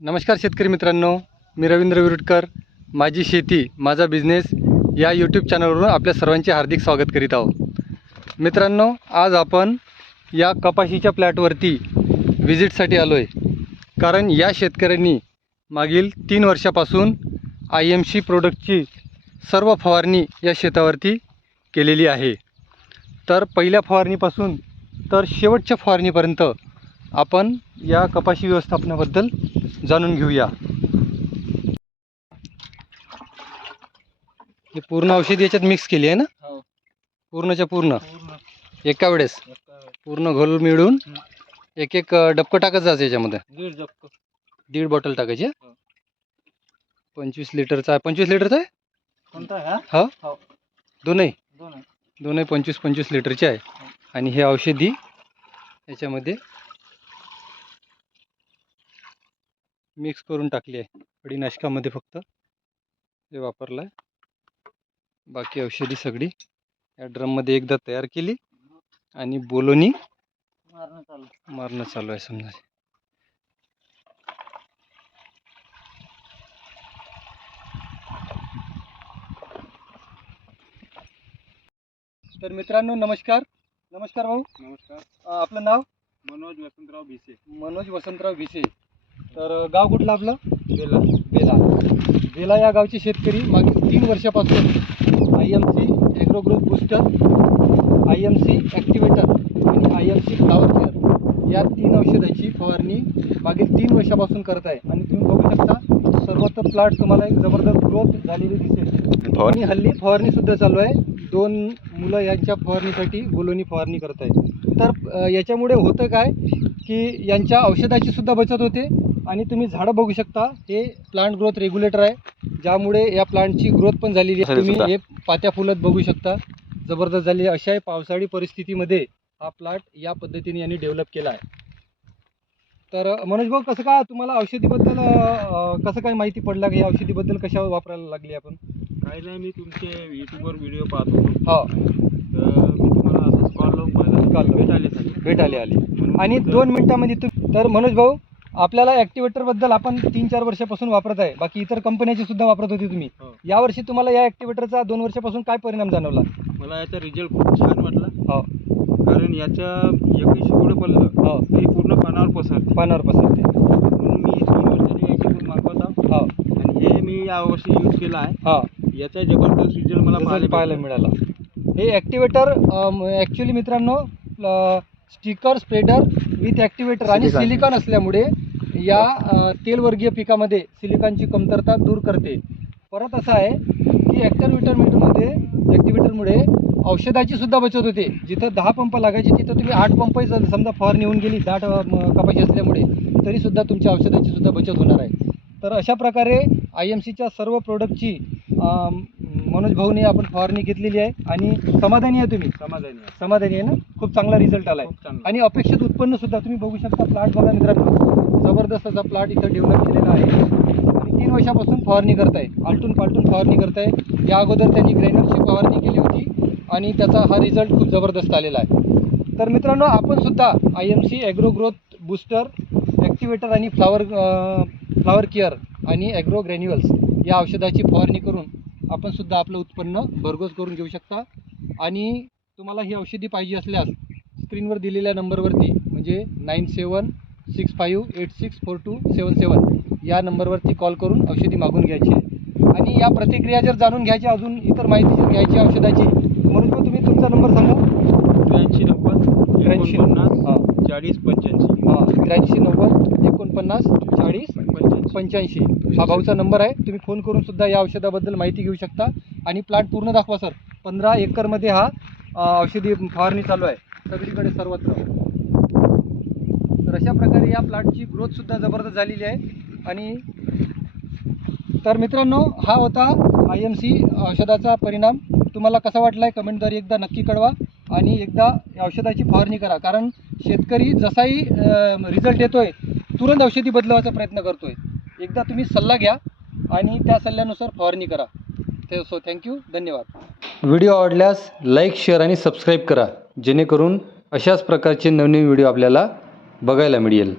नमस्कार शेतकरी मित्रांनो मी रवींद्र विरुटकर माझी शेती माझा बिझनेस या यूट्यूब चॅनलवरून आपल्या सर्वांचे हार्दिक स्वागत करीत आहोत. मित्रांनो आज आपण या कपाशीच्या प्लॅटवरती व्हिजिटसाठी आलो आहे कारण या शेतकऱ्यांनी मागील तीन वर्षापासून आय एम सी प्रोडक्टची सर्व फवारणी या शेतावरती केलेली आहे. तर पहिल्या फवारणीपासून तर शेवटच्या फवारणीपर्यंत आपण या कपाशी व्यवस्थापनाबद्दल जाणून घेऊया. हे पूर्ण औषधी याच्यात मिक्स केली आहे ना? हो. पूर्णच्या पूर्ण? एका वेळेस? पूर्ण घोल मिळून एक एक डबकं टाकत जायचं याच्यामध्ये? दीड बॉटल टाकायची हा? पंचवीस लिटरचा आहे. पंचवीस लिटरचा आहे? हा? हा? दोनही? दोनही. पंचवीस पंचवीस लिटरचे आहे. आणि हे औषधी याच्यामध्ये मिक्स करून टाकली आहे. कडीनाशकामध्ये फक्त. हे वापरलं आहे. बाकी औषधी सगळी या ड्रममध्ये एकदा तयार केली आणि बोलोनी मारणं चालू मारणं चालू आहे समजा. तर मित्रांनो नमस्कार. नमस्कार भाऊ. नमस्कार. आपलं नाव? मनोज वसंतराव भिसे. मनोज वसंतराव भिसे. तर गाव कुठलं आपलं? गेला बेला बेला या गावचे शेतकरी मागील तीन वर्षापासून I M C agro growth booster I M C activator आणि I M C flower care या तीन औषधाची फवारणी मागील तीन वर्षापासून करत आहे. आणि तुम्ही बघू शकता सर्वत्र प्लॉट तुम्हाला एक जबरदस्त ग्रोथ झालेली दिसेल. आणि हल्ली फवारणी सुद्धा चालू आहे. दोन मुलं यांच्या फवारणीसाठी बोलोनी फवारणी करत आहे तर याच्यामुळे होतं काय की यांच्या औषधाची सुद्धा बचत होते. आणि तुम्ही झाडं बघू शकता हे प्लांट ग्रोथ रेग्युलेटर आहे. ज्यामुळे या प्लांटची ग्रोथ पण झालेली आहे. तुम्ही हे पात्या फुलत बघू शकता. जबरदस्त झाली आहे. अशा पावसाळी परिस्थितीमध्ये हा प्लांट या पद्धतीने यांनी डेव्हलप केला आहे. तर मनोज भाऊ कसं काय तुम्हाला औषधीबद्दल कसं काय माहिती पडलं की या औषधीबद्दल कशावर वापरायला लागली आपण? काही नाही मी तुमचे युट्यूबवर व्हिडिओ पाहत होतो. हो. तर मी तुम्हाला असंच कॉल लावून पाहिला. Call लावून. भेट आले. भेट आली आणि दोन मिनिटामध्ये तू तर मनोज भाऊ आपल्याला ॲक्टिवेटरबद्दल आपण तीन चार वर्षापासून वापरत आहे. बाकी इतर कंपन्याची सुद्धा वापरत होती तुम्ही. हो. यावर्षी तुम्हाला या ॲक्टिवेटरचा दोन वर्षापासून काय परिणाम जाणवला? मला याचा रिझल्ट खूप छान वाटला. हो. कारण याच्या एकही शिकोडं पडलं. हो. तरी पूर्ण पानावर पसरते. पानावर पसरते. म्हणून मी तीन वर्षांनी याची मागवत आहो. हो. आणि हे मी यावर्षी यूज केलं आहे. हा. याचा जबरदस्त रिझल्ट मला रिझल्ट पाहायला भेटला. मिळाला. हे ॲक्टिवेटर ॲक्च्युली मित्रांनो स्टिकर स्प्रेडर विथ ॲक्टिवेटर आणि. सिलिकॉन असल्यामुळे या तेलवर्गीय पिकामध्ये सिलिकॉनची कमतरता दूर करते. परत असं आहे की ॲक्टिव्हिटरमध्ये ॲक्टिव्हिटरमुळे औषधाची सुद्धा बचत होते. जिथं दहा पंप लागायचे तिथं तुम्ही आठ पंप समजा फवारणी होऊन गेली दाट अ, कपाशी असल्यामुळे तरीसुद्धा तुमच्या औषधाची सुद्धा बचत होणार आहे. तर अशा प्रकारे आय एम सीच्या सर्व प्रोडक्टची मनोज भाऊने आपण फवारणी घेतलेली आहे आणि समाधानी आहे तुम्ही? समाधानी आहे. समाधानी आहे ना? खूप चांगला रिझल्ट आला आहे खूप चांगलं. आणि अपेक्षित उत्पन्न सुद्धा तुम्ही बघू शकता प्लॉट बघा मित्रांनो. जबरदस्त असा प्लॉट इथं डेव्हलप केलेला आहे. आणि तीन वर्षापासून फवारणी करताय. आलटून पालटून फवारणी करताय. या अगोदर त्यांनी ग्रॅनरची फवारणी केली होती आणि त्याचा हा रिझल्ट खूप जबरदस्त आलेला आहे. तर मित्रांनो आपण सुद्धा I M C agro growth booster activator आणि फ्लावर फ्लावर केअर आणि ॲग्रो ग्रॅन्युअल्स या औषधाची फवारणी करून आपण सुद्धा आपलं उत्पन्न भरघोस करून घेऊ शकता. आणि तुम्हाला ही औषधी पाहिजे असल्यास स्क्रीनवर दिलेल्या नंबरवरती म्हणजे nine seven six five eight six four two seven seven या नंबरवरती कॉल करून औषधी मागून घ्यायची आहे. आणि या प्रतिक्रिया जर जाणून घ्यायची अजून इतर माहिती जर घ्यायची औषधाची म्हणून मग तुम्ही तुमचा नंबर सांगा. त्र्याऐंशी नव्वद त्र्याऐंशी एकोणपन्नास हां. चाळीस पंच्याऐंशी. हां. त्र्याऐंशी नव्वद एकोणपन्नास चाळीस पंच्याऐंशी. हा भाऊचा नंबर आहे. तुम्ही फोन करून सुद्धा या औषधाबद्दल माहिती घेऊ शकता. आणि प्लांट पूर्ण दाखवा सर. पंधरा एकरमध्ये हा अ, औषधी फवारणी चालू आहे. सगळीकडे सर्वत्र. तर अशा प्रकारे या प्लांटची ग्रोथसुद्धा जबरदस्त झालेली आहे. आणि तर मित्रांनो हा होता आय एम सी औषधाचा परिणाम. तुम्हाला कसा वाटला आहे कमेंटद्वारे एकदा नक्की कळवा. आणि एकदा या औषधाची फवारणी करा. कारण शेतकरी जसाही रिझल्ट येतो आहे तुरंत औषधी बदलवायचा प्रयत्न करतो आहे एकदा तुम्ही सल्ला घ्या आणि त्या सल्ल्यानुसार फवारणी करा. ते सो थँक्यू धन्यवाद. व्हिडिओ आवडल्यास लाईक शेअर आणि सबस्क्राईब करा जेणेकरून अशाच प्रकारचे नवनवीन व्हिडिओ आपल्याला बघायला मिळेल.